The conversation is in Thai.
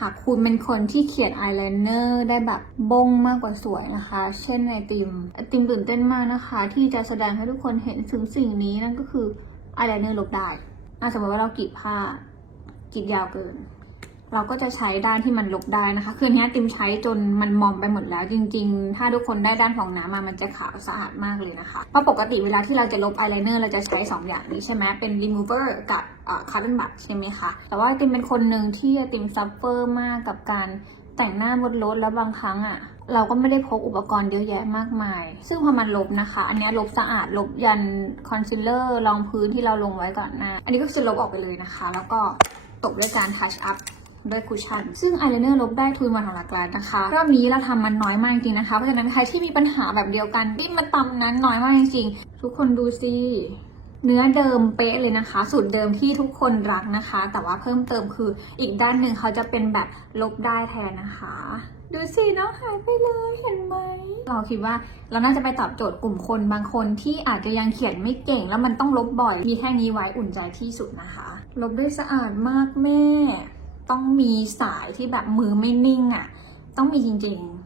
หากคุณเป็นคนที่เขียนอายไลเนอร์ได้แบบบงมากกว่าสวยนะคะ เช่นไอติมไอติมตื่นเต้นมากนะคะ ที่จะแสดงให้ทุกคนเห็นถึงสิ่งนี้นั่นก็คืออายไลเนอร์ลบได้อะสมมติว่าเรากรีดผ้ากรีดยาวเกิน เราก็จะใช้ด้านที่มันลบได้นะคะ คืออนนี้ติมใช้จนมันมอมไปหมดแล้วจริง ๆ ถ้าทุกคนได้ด้านฟองน้ำมามันจะขาวสะอาดมากเลยนะคะเพราะปกติเวลาที่เราจะลบอายไลเนอร์เราจะใช้ 2 อย่างนี้ใช่ไหมเป็น remover กับเอ่อ carbon brush ใช่ไหมคะแต่ว่าติมเป็นคนหนึ่งที่ติมซัฟเฟอร์มากกับการแต่งหน้าบนรถแล้วบางครั้งอะ่ะเราก็ไม่ได้พกอุปกรณ์เยอะแยะมากมาย ซึ่งพอมันลบนะคะ อันนี้ลบสะอาดลบยันคอนซีลเลอร์รองพื้นที่เราลงไว้ก่อนหน้า อันนี้ก็คือลบออกไปเลยนะคะ แล้วก็ตบด้วยการทัชอัพ ด้วยคุชชั่น ซึ่งอายไลเนอร์ลบได้ทุนวันของหลักล้านนะคะ รอบนี้เราทำมันน้อยมากจริงๆนะคะ เพราะฉะนั้นใครที่มีปัญหาแบบเดียวกันที่มาตำนั้นน้อยมากจริงๆ ทุกคนดูสิเนื้อเดิมเป๊ะเลยนะคะ สูตรเดิมที่ทุกคนรักนะคะ แต่ว่าเพิ่มเติมคืออีกด้านหนึ่งเขาจะเป็นแบบลบได้แทนนะคะ ดูสิน้องหายไปเลยเห็นไหมเราคิดว่าเราน่าจะไปตอบโจทย์กลุ่มคนบางคนที่อาจจะยังเขียนไม่เก่งแล้วมันต้องลบบ่อย มีแค่นี้ไว้อุ่นใจที่สุดนะคะ ลบได้สะอาดมากแม่ ต้องมีสายที่แบบมือไม่นิ่งอะ่ะ ต้องมีจริงๆ